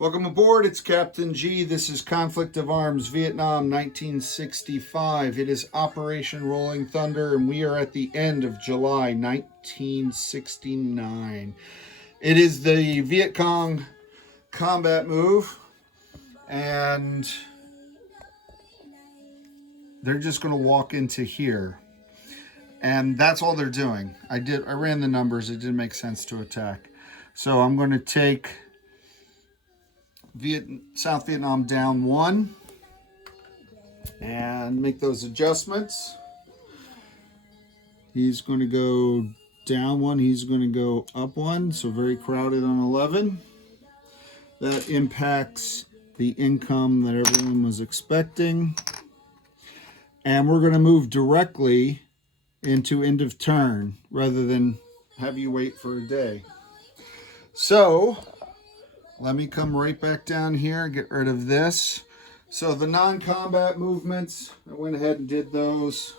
Welcome aboard, it's Captain G. This is Conflict of Arms, Vietnam, 1965. It is Operation Rolling Thunder, and we are at the end of July 1969. It is the Viet Cong combat move, and they're just going to walk into here. And that's all they're doing. I ran the numbers, it didn't make sense to attack. So I'm going to take South Vietnam down one and make those adjustments. He's going to go down one, he's going to go up one, so very crowded on 11. That impacts the income that everyone was expecting. And we're going to move directly into end of turn rather than have you wait for a day. So let me come right back down here, get rid of this. So the non-combat movements, I went ahead and did those.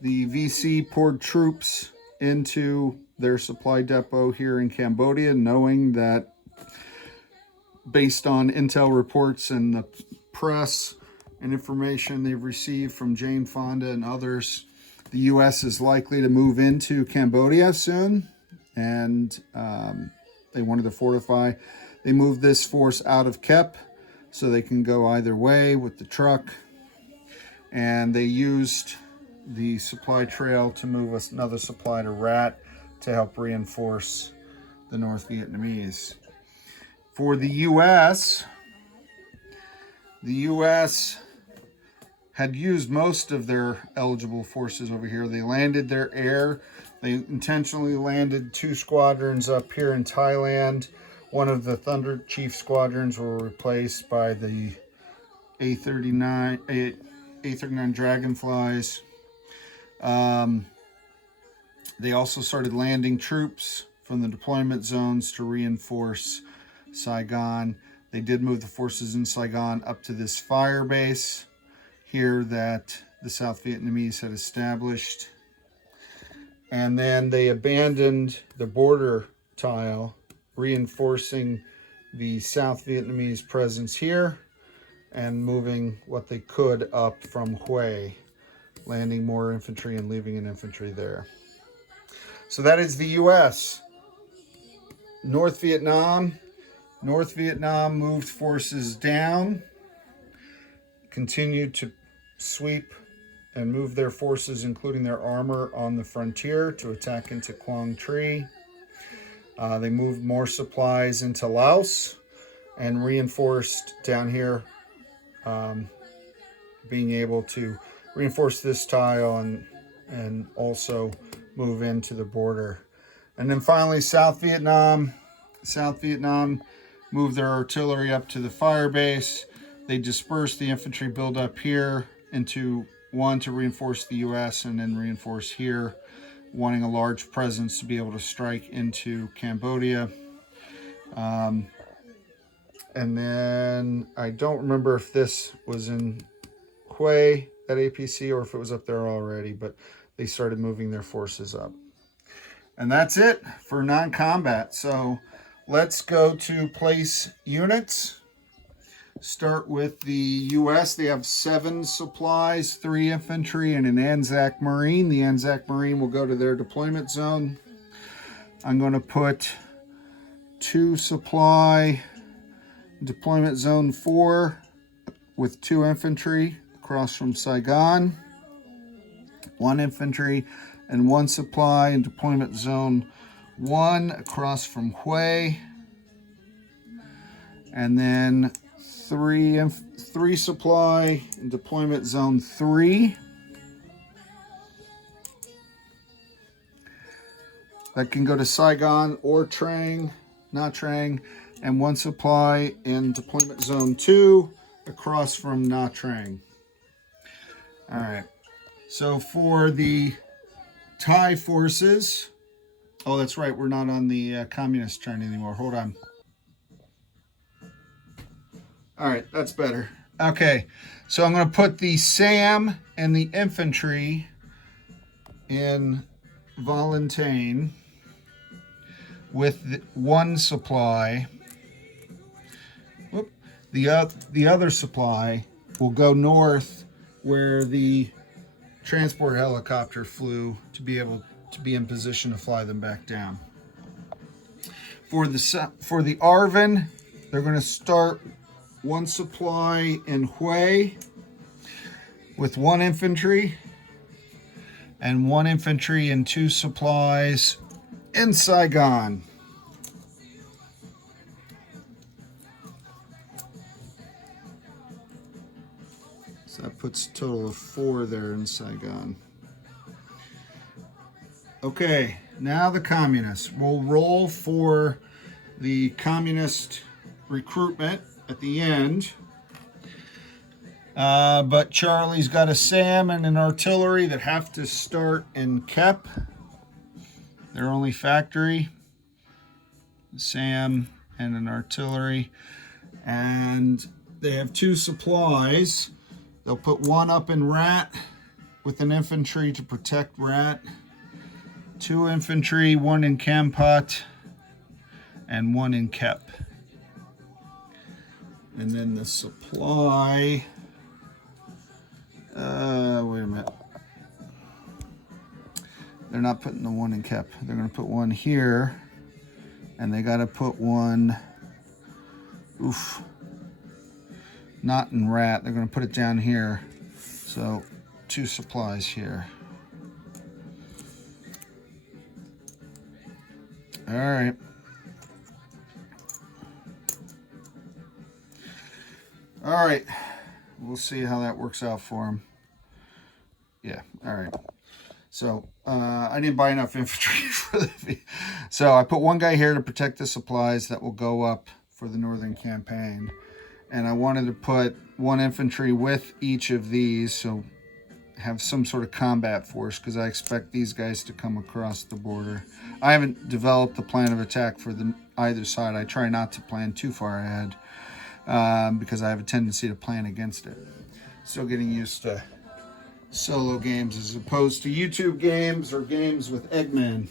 The VC poured troops into their supply depot here in Cambodia, knowing that based on intel reports and the press and information they've received from Jane Fonda and others, the U.S. is likely to move into Cambodia soon, and they wanted to fortify. They moved this force out of Kep so they can go either way with the truck. And they used the supply trail to move another supply to Rat to help reinforce the North Vietnamese. For the U.S. had used most of their eligible forces over here. They landed their air. They intentionally landed 2 squadrons up here in Thailand. One of the Thunder Chief squadrons were replaced by the A-39 Dragonflies. They also started landing troops from the deployment zones to reinforce Saigon. They did move the forces in Saigon up to this fire base here that the South Vietnamese had established. And then they abandoned the border tile, reinforcing the South Vietnamese presence here and moving what they could up from Hue, landing more infantry and leaving an infantry there. So that is the U.S. North Vietnam moved forces down, continued to sweep and move their forces, including their armor, on the frontier to attack into Quang Tri. They moved more supplies into Laos and reinforced down here, being able to reinforce this tile and also move into the border. And then finally, South Vietnam moved their artillery up to the fire base. They dispersed the infantry buildup here into one to reinforce the U.S. and then reinforce here, wanting a large presence to be able to strike into Cambodia. And then I don't remember if this was in Hue at APC or if it was up there already, but they started moving their forces up. And that's it for non-combat. So let's go to place units. Start with the U.S. They have 7 supplies, 3 infantry, and an Anzac Marine. The Anzac Marine will go to their deployment zone. I'm going to put 2 supply, deployment zone 4, with 2 infantry across from Saigon, 1 infantry, and 1 supply in deployment zone 1 across from Hue, and then 3 supply in deployment zone 3. That can go to Saigon or Trang, Nha Trang, and 1 supply in deployment zone 2 across from Nha Trang. All right. So for the Thai forces, oh, that's right, we're not on the communist China anymore. Hold on. All right, that's better. Okay, so I'm going to put the SAM and the infantry in Volontaine with 1 supply The other supply will go north where the transport helicopter flew to be able to be in position to fly them back down. For the ARVN, they're going to start one supply in Hue with 1 infantry and 1 infantry and 2 supplies in Saigon. So that puts a total of 4 there in Saigon. Okay, now the communists. We'll roll for the communist recruitment at the end. But Charlie's got a SAM and an artillery that have to start in Kep. Their only factory. SAM and an artillery. And they have 2 supplies. They'll put 1 up in Rat with an infantry to protect Rat. 2 infantry, 1 in Kampot, and 1 in Kep. And then the supply, wait a minute. They're not putting the 1 in Kep. They're going to put 1 here, and they got to put 1, not in Rat. They're going to put it down here. So 2 supplies here. All right. All right. We'll see how that works out for him. Yeah. All right. So I didn't buy enough infantry for the. So I put 1 guy here to protect the supplies that will go up for the northern campaign, and I wanted to put 1 infantry with each of these, so have some sort of combat force, because I expect these guys to come across the border. I haven't developed the plan of attack for either side. I try not to plan too far ahead because I have a tendency to plan against it. Still getting used to solo games as opposed to YouTube games or games with Eggman.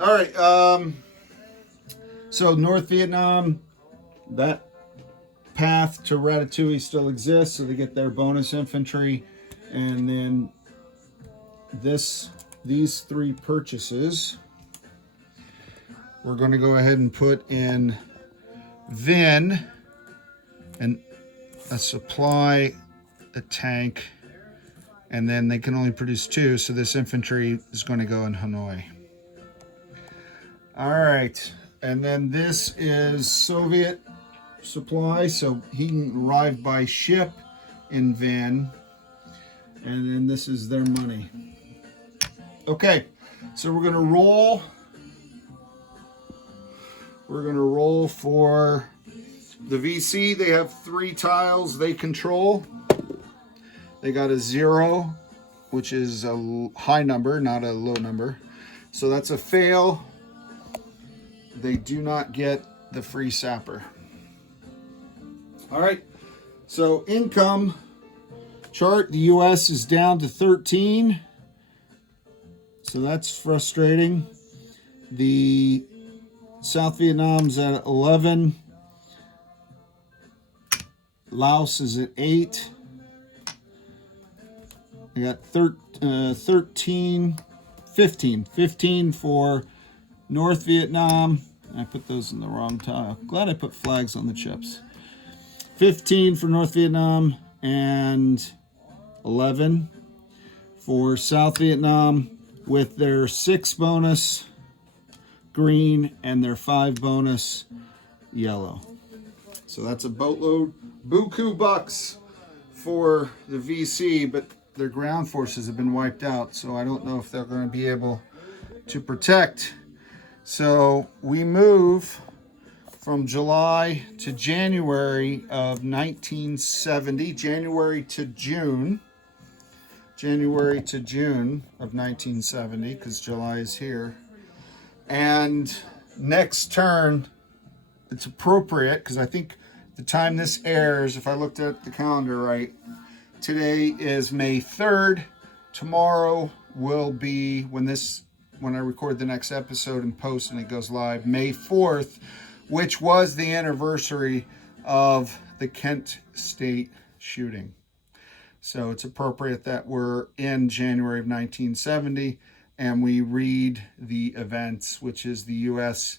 All right, so North Vietnam, that path to Ratatouille still exists, so they get their bonus infantry. And then these 3 purchases we're going to go ahead and put in Vin, and a supply, a tank, and then they can only produce 2, so this infantry is going to go in Hanoi. All right, and then this is Soviet supply, so he can arrive by ship in Vin, and then this is their money. Okay, so we're gonna roll for the VC. They have 3 tiles they control. They got a 0, which is a high number, not a low number, so that's a fail. They do not get the free sapper. All right, so income chart, the US is down to 13, so that's frustrating. The South Vietnam's at 11, Laos is at 8. I got 15 for North Vietnam. I put those in the wrong tile. Glad I put flags on the chips. 15 for North Vietnam and 11 for South Vietnam, with their 6 bonus green and their 5 bonus yellow. So that's a boatload, buku bucks for the VC, but their ground forces have been wiped out, so I don't know if they're going to be able to protect. So we move from July to January of 1970, January to June of 1970, because July is here. And next turn, it's appropriate, because I think the time this airs, if I looked at the calendar right, today is May 3rd. Tomorrow will be, when I record the next episode and post and it goes live, May 4th which was the anniversary of the Kent State shooting. So it's appropriate that we're in January of 1970 and we read the events, which is the U.S.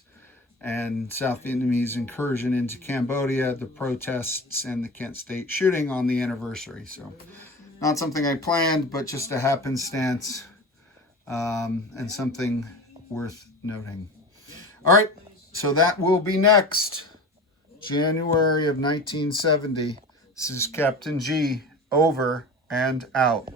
and South Vietnamese incursion into Cambodia, the protests, and the Kent State shooting on the anniversary. So not something I planned, but just a happenstance, and something worth noting. All right, so that will be next. January of 1970. This is Captain G, over and out.